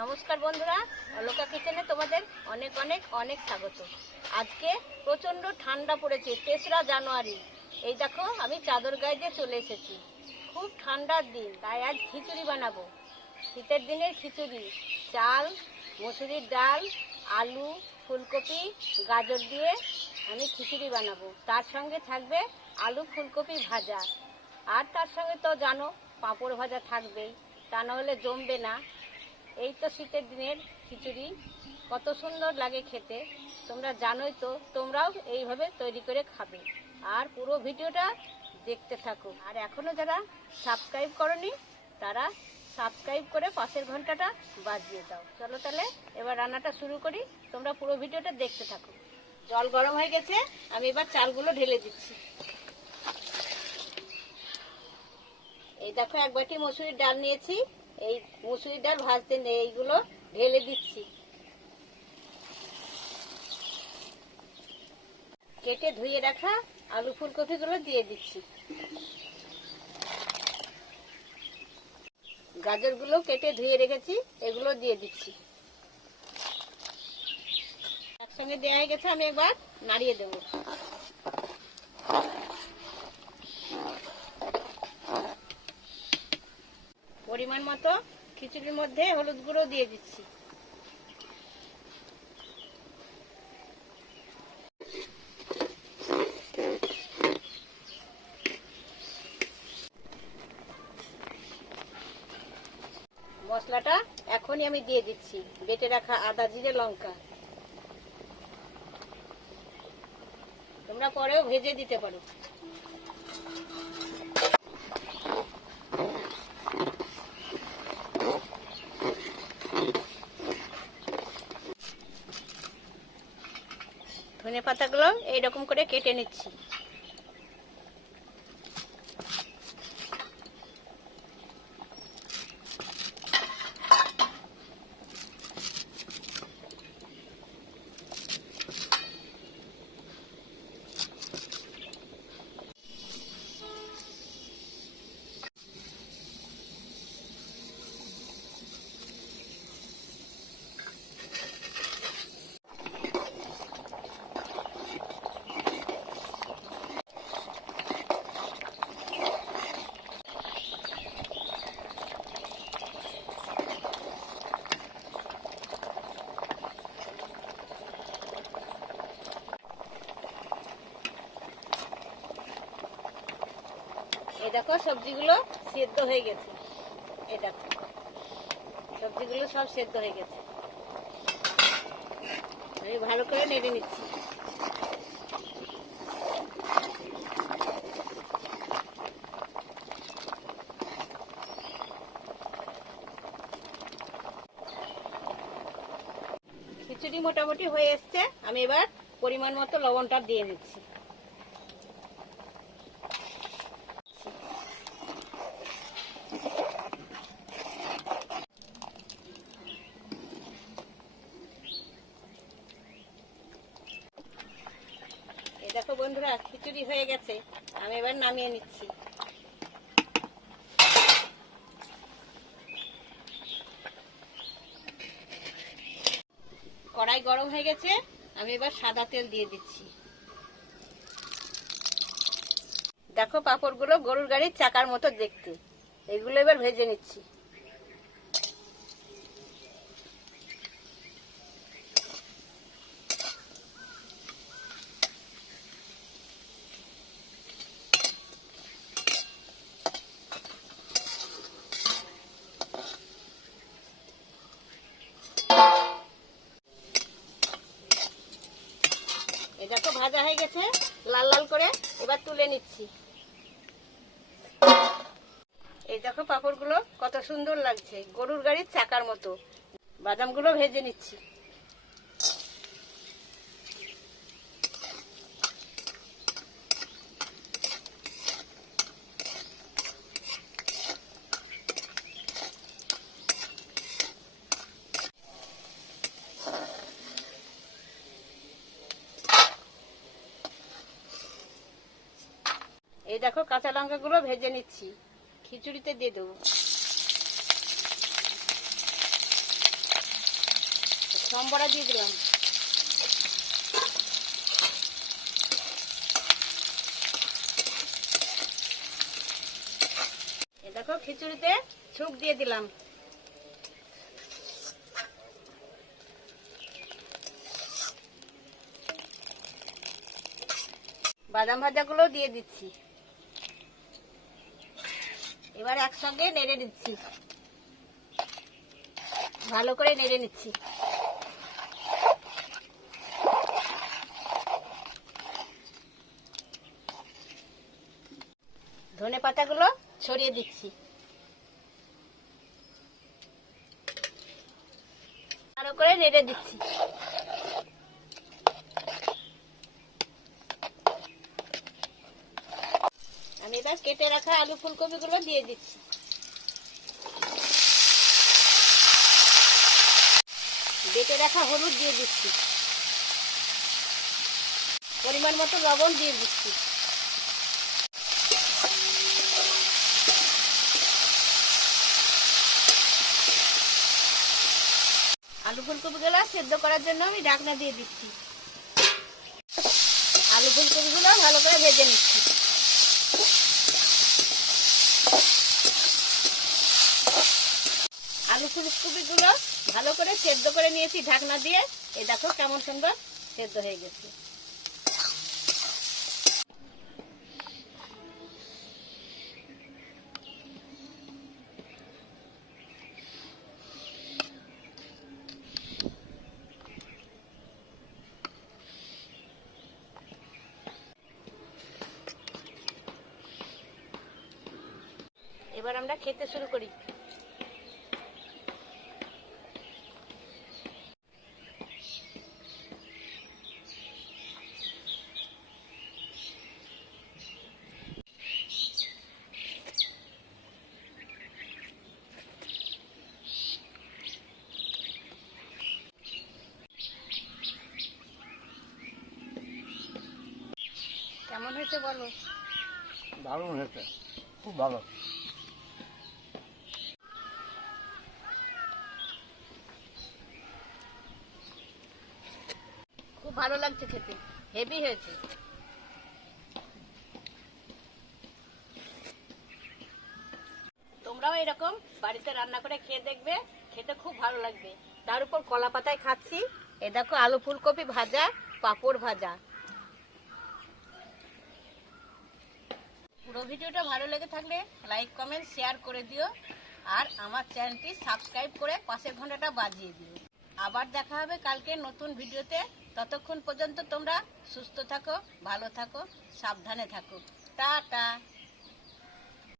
নমস্কার বন্ধুরা, আলোকা কিচেনে তোমাদের অনেক অনেক অনেক স্বাগত। আজকে প্রচণ্ড ঠান্ডা পড়েছে, 3রা জানুয়ারি। এই দেখো আমি চাদর গায়ে দিয়ে চলে এসেছি। খুব ঠান্ডার দিন, তাই আজ খিচুড়ি বানাবো। শীতের দিনের খিচুড়ি, চাল, মসুরির ডাল, আলু, ফুলকপি, গাজর দিয়ে আমি খিচুড়ি বানাবো। তার সঙ্গে থাকবে আলু ফুলকপি ভাজা, আর তার সঙ্গে তো জানো পাঁপড় ভাজা থাকবেই, তা নাহলে জমবে না। এই তো শীতের দিনের খিচুড়ি, কত সুন্দর লাগে খেতে। তোমরা জানোই তো, তোমরাও এইভাবে তৈরি করে খাবে। আর পুরো ভিডিওটা দেখতে থাকো। আর এখনও যারা সাবস্ক্রাইব করনি তারা সাবস্ক্রাইব করে পাশের ঘন্টাটা বাজিয়ে দাও। চলো তাহলে এবার রান্নাটা শুরু করি, তোমরা পুরো ভিডিওটা দেখতে থাকো। জল গরম হয়ে গেছে, আমি এবার চালগুলো ঢেলে দিচ্ছি। এই দেখো 1 বাটি মসুরির ডাল নিয়েছি। এই মসুরির ডাল ভাজতে নেই, এইগুলো ঢেলে দিচ্ছি। কেটে ধুয়ে রাখা আলু ফুলকপিগুলো দিয়ে দিচ্ছি। গাজরগুলো কেটে ধুয়ে রেখেছি, এগুলো দিয়ে দিচ্ছি। একসঙ্গে দেওয়া হয়ে গেছে, আমি এবার নাড়িয়ে দেবো। পরিমাণ মতো খিচুড়ির মধ্যে হলুদ গুঁড়ো দিয়ে দিচ্ছি। মশলাটা এখনই আমি দিয়ে দিচ্ছি, বেটে রাখা আদা, জিরে, লঙ্কা। তোমরা পরেও ভেজে দিতে পারো। ধনে পাতাগুলো এইরকম করে কেটে নিচ্ছি। এই দেখো সবজিগুলো সেদ্ধ হয়ে গেছে। এই দেখো সবজিগুলো সব সেদ্ধ হয়ে গেছে। আমি ভালো করে নেড়ে নিচ্ছি। খিচুড়ি মোটামুটি হয়ে এসছে, আমি এবার পরিমাণ মতো লবণটা দিয়ে নিচ্ছি। দেখো বন্ধুরা, খিচুড়ি হয়ে গেছে, আমি এবার নামিয়ে নিচ্ছি। কড়াই গরম হয়ে গেছে, আমি এবার সাদা তেল দিয়ে দিচ্ছি। দেখো পাঁপড়গুলো গরুর গাড়ির চাকার মতো দেখতে, এগুলো এবার ভেজে নিচ্ছি। এটা তো ভাজা হয়ে গেছে লাল লাল করে, এবার তুলে নিচ্ছি। এই দেখো পাঁপড়গুলো কত সুন্দর লাগছে, গরুর গাড়ির চাকার মতো। বাদামগুলো ভেজে নিচ্ছি। এই দেখো কাঁচা লঙ্কাগুলো ভেজে নিচ্ছি, খিচুড়িতে দিয়ে দেবো। সম্বরা দিয়ে দিলাম। দেখো খিচুড়িতে ছুক দিয়ে দিলাম। বাদাম ভাজাগুলো দিয়ে দিচ্ছি। এবার একসঙ্গে নেড়ে নিচ্ছি, ভালো করে নেড়ে নিচ্ছি। ধনে পাতাগুলো ছড়িয়ে দিচ্ছি। ভালো করে নেড়ে দিচ্ছি। আমি এবার কেটে রাখা আলু ফুলকপিগুলো দিয়ে দিচ্ছি। বেটে রাখা হলুদ দিয়ে দিচ্ছি। পরিমাণ মতো লবণ দিয়ে দিচ্ছি। আলু ফুলকপিগুলো সেদ্ধ করার জন্য আমি ঢাকনা দিয়ে দিচ্ছি। আলু ফুলকপিগুলো ভালো করে ভেজে নিচ্ছি। আলু ফুলকপিগুলো ভালো করে সেদ্ধ করে নিয়েছি ঢাকনা দিয়ে। এই দেখো কেমন সুন্দর সেদ্ধ হয়ে গেছে। এবার আমরা খেতে শুরু করি। কেমন হয়েছে বলো? দারুণ হয়েছে, খুব ভালো। খুব ভালো লাগছে খেতে, হেভি হয়েছে। তোমরাও এরকম বাড়িতে রান্না করে খেয়ে দেখবে, খেতে খুব ভালো লাগবে। তার উপর কলা পাতায় খাচ্ছি। এ দেখো আলু ফুলকপি ভাজা, পাঁপড় ভাজা। পুরো ভিডিওটা ভালো লেগে থাকলে লাইক কমেন্ট শেয়ার করে দিও, আর আমার চ্যানেলটি সাবস্ক্রাইব করে পাশের ঘন্টাটা বাজিয়ে দিও। আবার দেখা হবে কালকে নতুন ভিডিওতে। ততক্ষণ পর্যন্ত তোমরা সুস্থ থাকো, ভালো থাকো, সাবধানে থাকো। টাটা।